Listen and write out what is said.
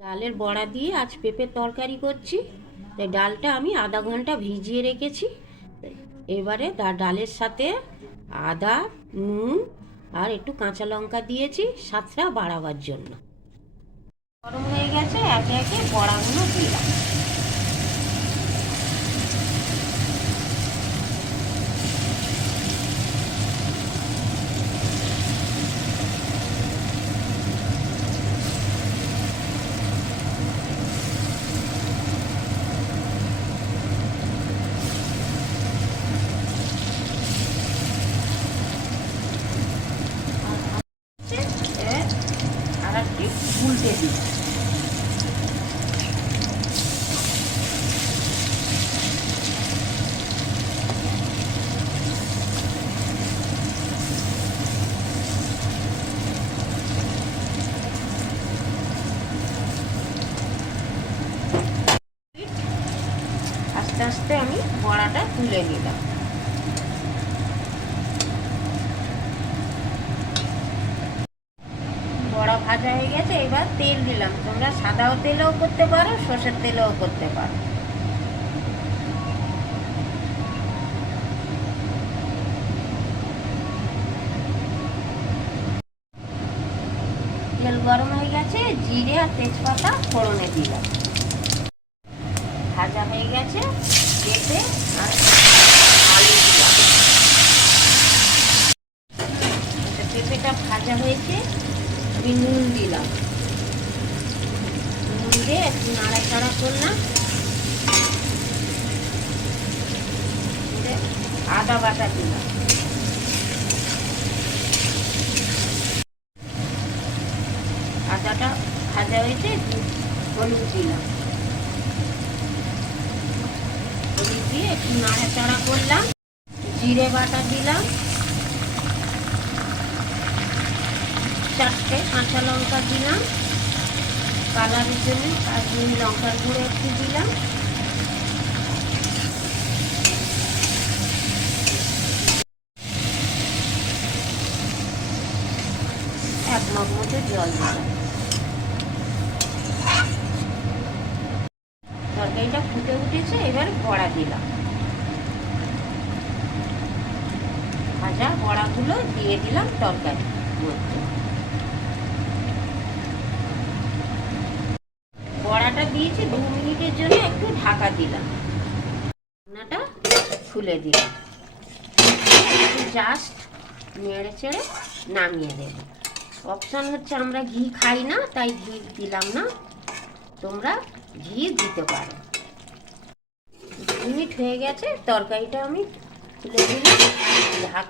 ডালের বড়া দিয়ে আজ পেঁপের তরকারি করছি। তাই ডালটা আমি আধা ঘন্টা ভিজিয়ে রেখেছি। এবারে ডালের সাথে আদা, নুন আর একটু কাঁচা লঙ্কা দিয়েছি স্বাদটা বাড়াবার জন্য। গরম হয়ে গেছে, একে একে বড়াগুলো দিলাম। আর একটি উল্টে দিই। আস্তে আস্তে আমি বড়াটা তুলে নিলাম। বড়া ভাজা হয়ে গেছে, এবার তেল দিলাম। তোমরা সাদাও তেলেও করতে পারো, সর্ষের তেলেও করতে পারো। তেল গরম হয়ে গেছে, জিরে আর তেজপাতা ফোড়নে দিলাম। ভাজা হয়ে গেছে, পেঁপে আর আলু দিলাম। পেঁপেটা ভাজা হয়েছে, আমি নুন দিলাম। নুন দিয়ে একটু নাড়াচাড়া করলাম। আদা বাটা দিলাম। আদাটা ভাজা হয়েছে, হলুদ দিলাম। হলুদ দিয়ে একটু নাড়াচাড়া করলাম। জিরে বাটা দিলাম। 4টে কাঁচা লঙ্কা দিলাম। কালারের জন্য কাশ্মীরি লঙ্কার গুঁড়ো একটু দিলাম। এক মগ মতো জল দিলাম। তরকারিটা ফুটে উঠেছে, এবার বড়া দিলাম। ভাজা বড়াগুলো দিয়ে দিলাম তরকারির মধ্যে। বড়াটা দিয়েছি 2 মিনিটের জন্য, একটু ঢাকা দিলাম। ঢাকনাটা খুলে দিলাম। জাস্ট নেড়ে চেড়ে নামিয়ে দেব। অপশন হচ্ছে আমরা ঘি খাই না, তাই ঘি দিলাম না। তোমরা ঘি দিতে পারো। 2 মিনিট হয়ে গেছে, তরকারিটা আমি তুলে দিলাম।